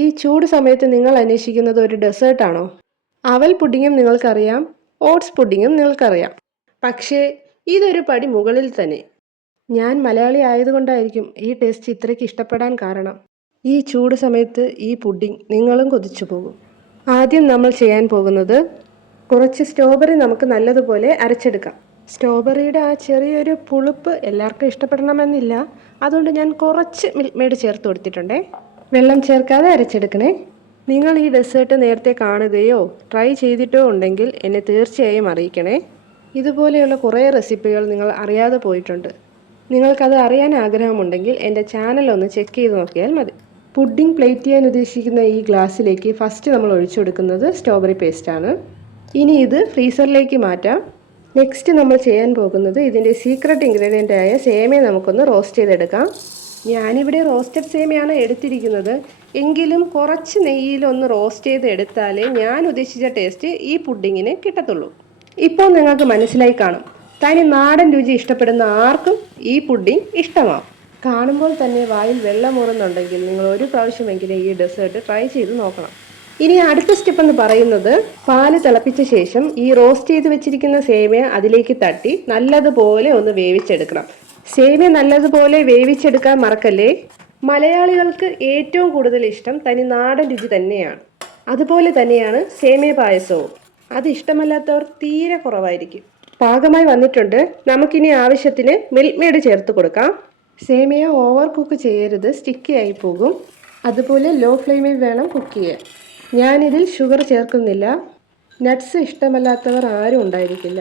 ഈ ചൂട് സമയത്ത് നിങ്ങൾ അന്വേഷിക്കുന്നത് ഒരു ഡെസേർട്ടാണോ? അവൽ പുഡിങ്ങും നിങ്ങൾക്കറിയാം, ഓട്സ് പുഡിങ്ങും നിങ്ങൾക്കറിയാം. പക്ഷേ ഇതൊരു പടി മുകളിൽ തന്നെ. ഞാൻ മലയാളി ആയതുകൊണ്ടായിരിക്കും ഈ ടേസ്റ്റ് ഇത്രയ്ക്ക് ഇഷ്ടപ്പെടാൻ കാരണം. ഈ ചൂട് സമയത്ത് ഈ പുഡിംഗ് നിങ്ങളും കൊതിച്ചു പോകും. ആദ്യം നമ്മൾ ചെയ്യാൻ പോകുന്നത് കുറച്ച് സ്ട്രോബെറി നമുക്ക് നല്ലതുപോലെ അരച്ചെടുക്കാം. സ്ട്രോബെറിയുടെ ആ ചെറിയൊരു പുളിപ്പ് എല്ലാവർക്കും ഇഷ്ടപ്പെടണമെന്നില്ല. അതുകൊണ്ട് ഞാൻ കുറച്ച് മിൽക്ക് മെയ്ഡ് ചേർത്ത് കൊടുത്തിട്ടുണ്ടേ. വെള്ളം ചേർക്കാതെ അരച്ചെടുക്കണേ. നിങ്ങൾ ഈ ഡെസേർട്ട് നേരത്തെ കാണുകയോ ട്രൈ ചെയ്തിട്ടോ ഉണ്ടെങ്കിൽ എന്നെ തീർച്ചയായും അറിയിക്കണേ. ഇതുപോലെയുള്ള കുറേ റെസിപ്പികൾ നിങ്ങൾ അറിയാതെ പോയിട്ടുണ്ട്. നിങ്ങൾക്കത് അറിയാൻ ആഗ്രഹമുണ്ടെങ്കിൽ എൻ്റെ ചാനൽ ഒന്ന് ചെക്ക് ചെയ്ത് നോക്കിയാൽ മതി. പുഡിംഗ് പ്ലേറ്റ് ചെയ്യാൻ ഉദ്ദേശിക്കുന്ന ഈ ഗ്ലാസ്സിലേക്ക് ഫസ്റ്റ് നമ്മൾ ഒഴിച്ചു കൊടുക്കുന്നത് സ്ട്രോബെറി പേസ്റ്റാണ്. ഇനി ഇത് ഫ്രീസറിലേക്ക് മാറ്റാം. നെക്സ്റ്റ് നമ്മൾ ചെയ്യാൻ പോകുന്നത് ഇതിൻ്റെ സീക്രട്ട് ഇൻഗ്രീഡിയൻ്റ് ആയ സേമിയ നമുക്കൊന്ന് റോസ്റ്റ് ചെയ്തെടുക്കാം. ഞാനിവിടെ റോസ്റ്റഡ് സേമിയാണ് എടുത്തിരിക്കുന്നത്. എങ്കിലും കുറച്ച് നെയ്യിലൊന്ന് റോസ്റ്റ് ചെയ്ത് എടുത്താലേ ഞാൻ ഉദ്ദേശിച്ച ടേസ്റ്റ് ഈ പുഡിങ്ങിന് കിട്ടത്തുള്ളൂ. ഇപ്പോൾ നിങ്ങൾക്ക് മനസ്സിലായി കാണും, തനി നാടൻ രുചി ഇഷ്ടപ്പെടുന്ന ആർക്കും ഈ പുഡിംഗ് ഇഷ്ടമാവും. കാണുമ്പോൾ തന്നെ വായിൽ വെള്ളമൂറുന്നുണ്ടെങ്കിൽ നിങ്ങൾ ഒരു പ്രാവശ്യമെങ്കിലും ഈ ഡെസേർട്ട് ട്രൈ ചെയ്ത് നോക്കണം. ഇനി അടുത്ത സ്റ്റെപ്പ് എന്ന് പറയുന്നത് പാല് തിളപ്പിച്ച ശേഷം ഈ റോസ്റ്റ് ചെയ്ത് വെച്ചിരിക്കുന്ന സേമിയ അതിലേക്ക് തട്ടി നല്ലതുപോലെ ഒന്ന് വേവിച്ചെടുക്കണം. സേമിയ നല്ലതുപോലെ വേവിച്ചെടുക്കാൻ മറക്കല്ലേ. മലയാളികൾക്ക് ഏറ്റവും കൂടുതൽ ഇഷ്ടം തനി നാടൻ രുചി തന്നെയാണ്. അതുപോലെ തന്നെയാണ് സേമിയ പായസവും. അത് ഇഷ്ടമല്ലാത്തവർ തീരെ കുറവായിരിക്കും. പാകമായി വന്നിട്ടുണ്ട്. നമുക്കിനി ആവശ്യത്തിന് മിൽക്ക് മെയ്ഡ് ചേർത്ത് കൊടുക്കാം. സേമിയ ഓവർ കുക്ക് ചെയ്യരുത്, സ്റ്റിക്കി ആയി പോകും. അതുപോലെ ലോ ഫ്ലെയിമിൽ വേണം കുക്ക് ചെയ്യാൻ. ഞാനിതിൽ ഷുഗർ ചേർക്കുന്നില്ല. നട്ട്സ് ഇഷ്ടമല്ലാത്തവർ ആരും ഉണ്ടായിരിക്കില്ല.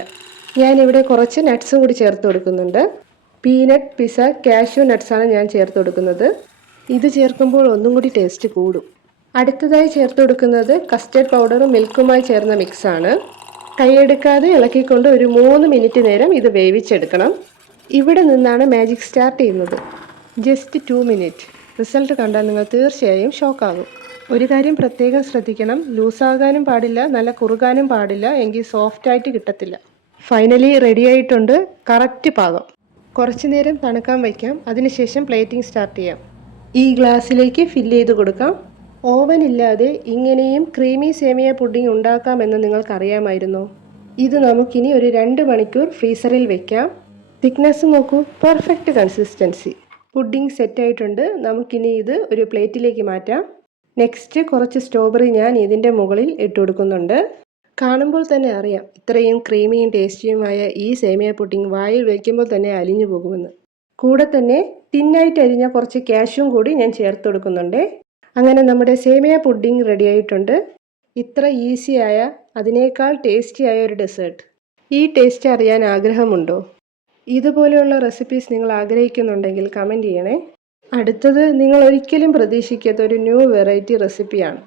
ഞാനിവിടെ കുറച്ച് നട്ട്സ് കൂടി ചേർത്ത് കൊടുക്കുന്നുണ്ട്. പീനട്ട്, പിസ, കാഷ്യൂ നട്ട്സാണ് ഞാൻ ചേർത്ത് കൊടുക്കുന്നത്. ഇത് ചേർക്കുമ്പോൾ ഒന്നും കൂടി ടേസ്റ്റ് കൂടും. അടുത്തതായി ചേർത്ത് കൊടുക്കുന്നത് കസ്റ്റർഡ് പൗഡറും മിൽക്കുമായി ചേർന്ന മിക്സാണ്. കൈയെടുക്കാതെ ഇളക്കിക്കൊണ്ട് ഒരു 3 മിനിറ്റ് നേരം ഇത് വേവിച്ചെടുക്കണം. ഇവിടെ നിന്നാണ് മാജിക് സ്റ്റാർട്ട് ചെയ്യുന്നത്. Just 2 minute. റിസൾട്ട് കണ്ടാൽ നിങ്ങൾ തീർച്ചയായും ഷോക്കാകും. ഒരു കാര്യം പ്രത്യേകം ശ്രദ്ധിക്കണം, ലൂസാകാനും പാടില്ല, നല്ല കുറുകാനും പാടില്ല, എങ്കിൽ സോഫ്റ്റായിട്ട് കിട്ടത്തില്ല. ഫൈനലി റെഡി ആയിട്ടുണ്ട്. കറക്റ്റ് പാകം. കുറച്ച് നേരം തണുക്കാൻ വയ്ക്കാം. അതിനുശേഷം പ്ലേറ്റിംഗ് സ്റ്റാർട്ട് ചെയ്യാം. ഈ ഗ്ലാസ്സിലേക്ക് ഫില്ല് ചെയ്ത് കൊടുക്കാം. ഓവൻ ഇല്ലാതെ ഇങ്ങനെയും ക്രീമി സേമിയ പുഡിംഗ് ഉണ്ടാക്കാമെന്ന് നിങ്ങൾക്കറിയാമായിരുന്നോ? ഇത് നമുക്കിനി ഒരു 2 മണിക്കൂർ ഫ്രീസറിൽ വെക്കാം. തിക്നെസ് നോക്കൂ, പെർഫെക്റ്റ് കൺസിസ്റ്റൻസി. പുഡിംഗ് സെറ്റായിട്ടുണ്ട്. നമുക്കിനി ഇത് ഒരു പ്ലേറ്റിലേക്ക് മാറ്റാം. നെക്സ്റ്റ് കുറച്ച് സ്ട്രോബെറി ഞാൻ ഇതിൻ്റെ മുകളിൽ ഇട്ട് കൊടുക്കുന്നുണ്ട്. കാണുമ്പോൾ തന്നെ അറിയാം ഇത്രയും ക്രീമിയും ടേസ്റ്റിയുമായ ഈ സേമിയ പുഡിംഗ് വായിൽ വയ്ക്കുമ്പോൾ തന്നെ അലിഞ്ഞു പോകുമെന്ന്. കൂടെ തന്നെ തിന്നായിട്ട് അരിഞ്ഞ കുറച്ച് കാഷ്യൂം കൂടി ഞാൻ ചേർത്ത് കൊടുക്കുന്നുണ്ട്. അങ്ങനെ നമ്മുടെ സേമിയ പുഡിംഗ് റെഡി ആയിട്ടുണ്ട്. ഇത്ര ഈസിയായ അതിനേക്കാൾ ടേസ്റ്റിയായ ഒരു ഡെസേർട്ട്. ഈ ടേസ്റ്റ് അറിയാൻ ആഗ്രഹമുണ്ടോ? ഇതുപോലെയുള്ള റെസിപ്പീസ് നിങ്ങൾ ആഗ്രഹിക്കുന്നുണ്ടെങ്കിൽ കമൻറ്റ് ചെയ്യണേ. അടുത്തത് നിങ്ങൾ ഒരിക്കലും പ്രതീക്ഷിക്കാത്ത ഒരു ന്യൂ വെറൈറ്റി റെസിപ്പിയാണ്.